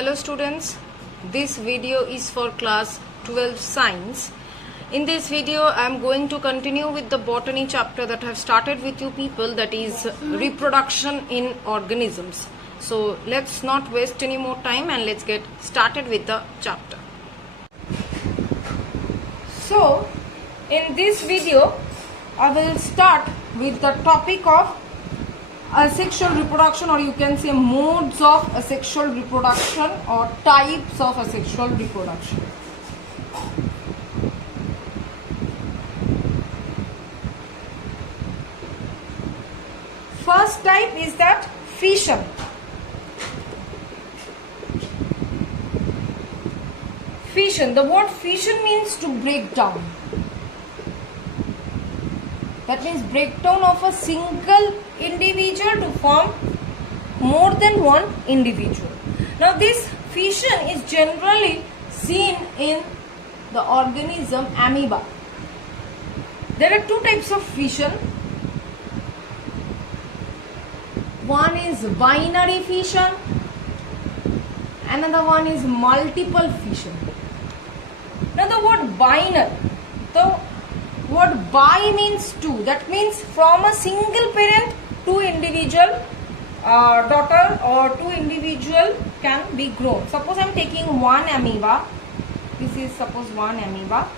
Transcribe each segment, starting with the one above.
Hello students, this video is for class 12 science. In this video I am going to continue with the botany chapter that I have started with you people, that is reproduction in organisms. So let's not waste any more time and let's get started with the chapter. So in this video I will start with the topic of asexual reproduction, or you can say modes of asexual reproduction or types of asexual reproduction. First type is that fission. Fission, the word fission means to break down. That means breakdown of a single individual to form more than one individual. Now this fission is generally seen in the organism amoeba. There are two types of fission. One is binary fission, another one is multiple fission. Now the word binary, the word bi means two. That means from a single parent, two individual daughter or two individual can be grown. Suppose I am taking one amoeba. This is suppose one amoeba.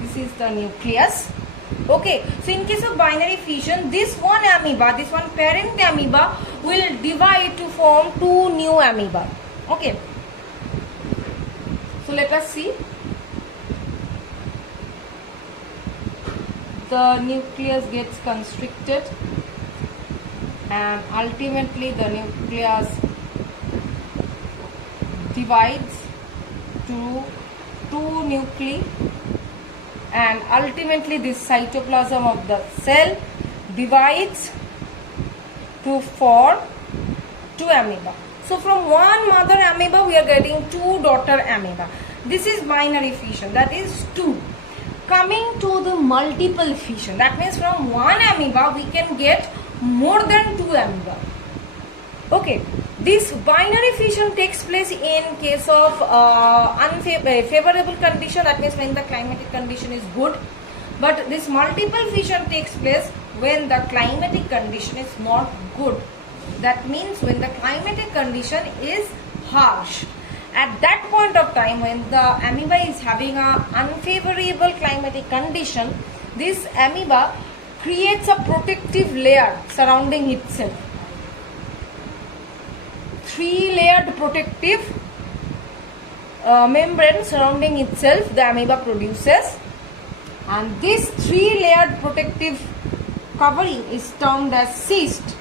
This is the nucleus. Okay. So in case of binary fission, this one amoeba, this one parent amoeba will divide to form two new amoeba. Okay. So let us see. The nucleus gets constricted and ultimately the nucleus divides to two nuclei, and ultimately this cytoplasm of the cell divides to form two amoeba. So from one mother amoeba we are getting two daughter amoeba. This is binary fission, that is two. Coming to the multiple fission, that means from one amoeba we can get more than two amoeba. Okay, this binary fission takes place in case of unfavorable condition, that means when the climatic condition is good. But this multiple fission takes place when the climatic condition is not good. That means when the climatic condition is harsh. At that point of time, when the amoeba is having an unfavorable climatic condition, this amoeba creates a protective layer surrounding itself. Three-layered protective membrane surrounding itself the amoeba produces, and this three-layered protective covering is termed as cyst.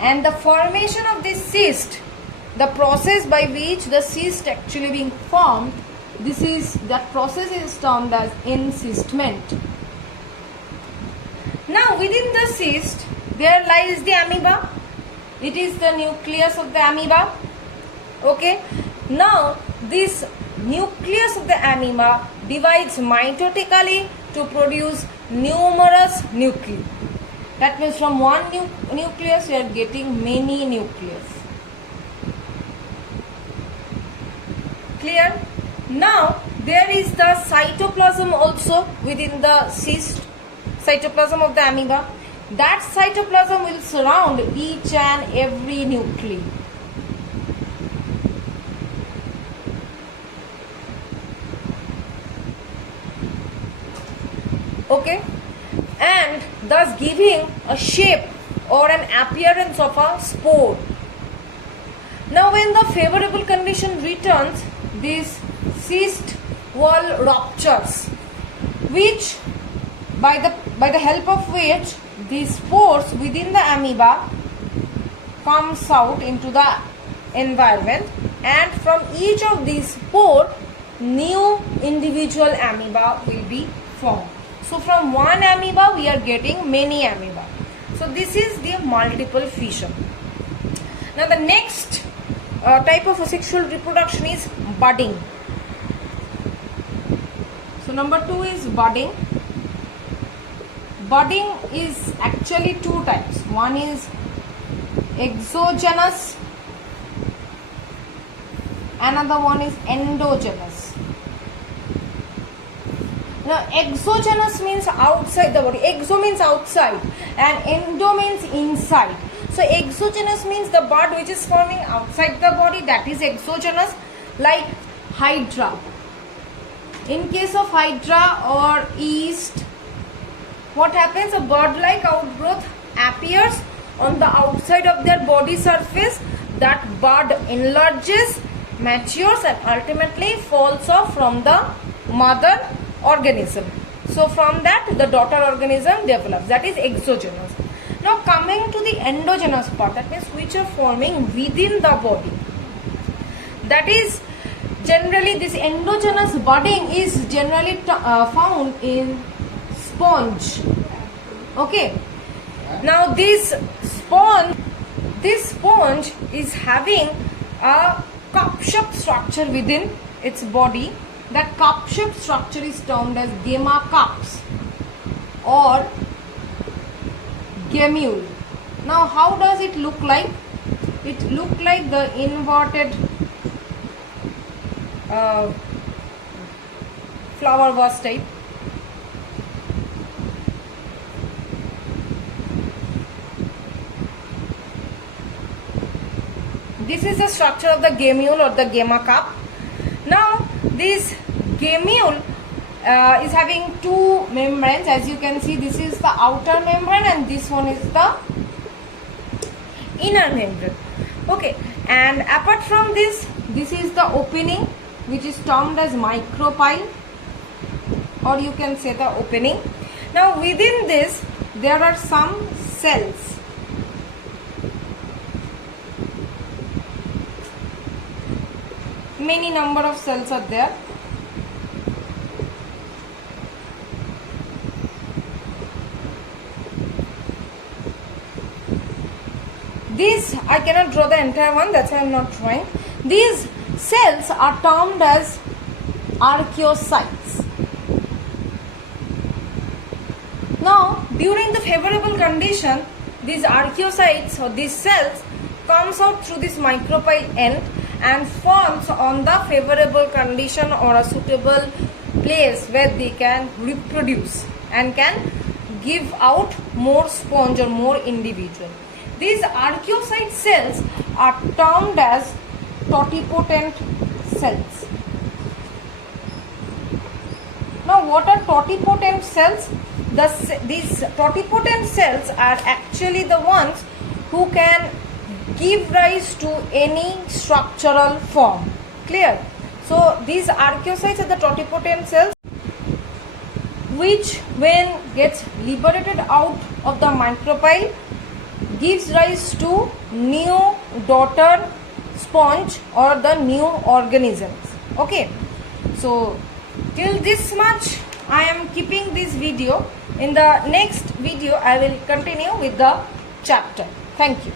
And the formation of this cyst, the process by which the cyst actually being formed, that process is termed as encystment. Now within the cyst there lies the amoeba. It is the nucleus of the amoeba. Okay. Now this nucleus of the amoeba divides mitotically to produce numerous nuclei. That means from one nucleus we are getting many nucleus. Clear? Now there is the cytoplasm also within the cyst, cytoplasm of the amoeba. That cytoplasm will surround each and every nuclei. Okay, and thus giving a shape or an appearance of a spore. Now when the favorable condition returns, this cyst wall ruptures, which by the help of which these spores within the amoeba comes out into the environment, and from each of these spores new individual amoeba will be formed. So from one amoeba we are getting many amoeba. So this is the multiple fission. Now the next type of asexual reproduction is budding. So number 2 is budding. Budding is actually two types. One is exogenous another one is endogenous. Now exogenous means outside the body. Exo means outside and endo means inside. So exogenous means the bud which is forming outside the body, that is exogenous, like hydra. In case of hydra or yeast, what happens? A bird-like outgrowth appears on the outside of their body surface. That bud enlarges, matures and ultimately falls off from the mother organism. So from that the daughter organism develops. That is exogenous. Now coming to the endogenous part, that means which are forming within the body. That is generally, this endogenous budding is generally found in sponge. Okay. Now this sponge is having a cup-shaped structure within its body. That cup-shaped structure is termed as gamma cups or gemule. Now how does it look like? It look like the inverted flower vase type. This is the structure of the gemule or the gamma cup. Now this gemule is having two membranes. As you can see, this is the outer membrane and this one is the inner membrane. Okay, and apart from this, this is the opening which is termed as micropyle, or you can say the opening. Now within this there are some cells. Many number of cells are there. These, I cannot draw the entire one, that's why I am not drawing. These cells are termed as archaeocytes. Now, during the favorable condition, these archaeocytes or these cells comes out through this micropyle end and forms on the favorable condition or a suitable place where they can reproduce and can give out more sponge or more individual. These archaeocyte cells are termed as totipotent cells. Now what are totipotent cells? These totipotent cells are actually the ones who can give rise to any structural form. Clear? So these archaeocytes are the totipotent cells which, when gets liberated out of the micropyle, gives rise to new daughter sponge or the new organisms. Okay, so till this much I am keeping this video. In the next video I will continue with the chapter. Thank you.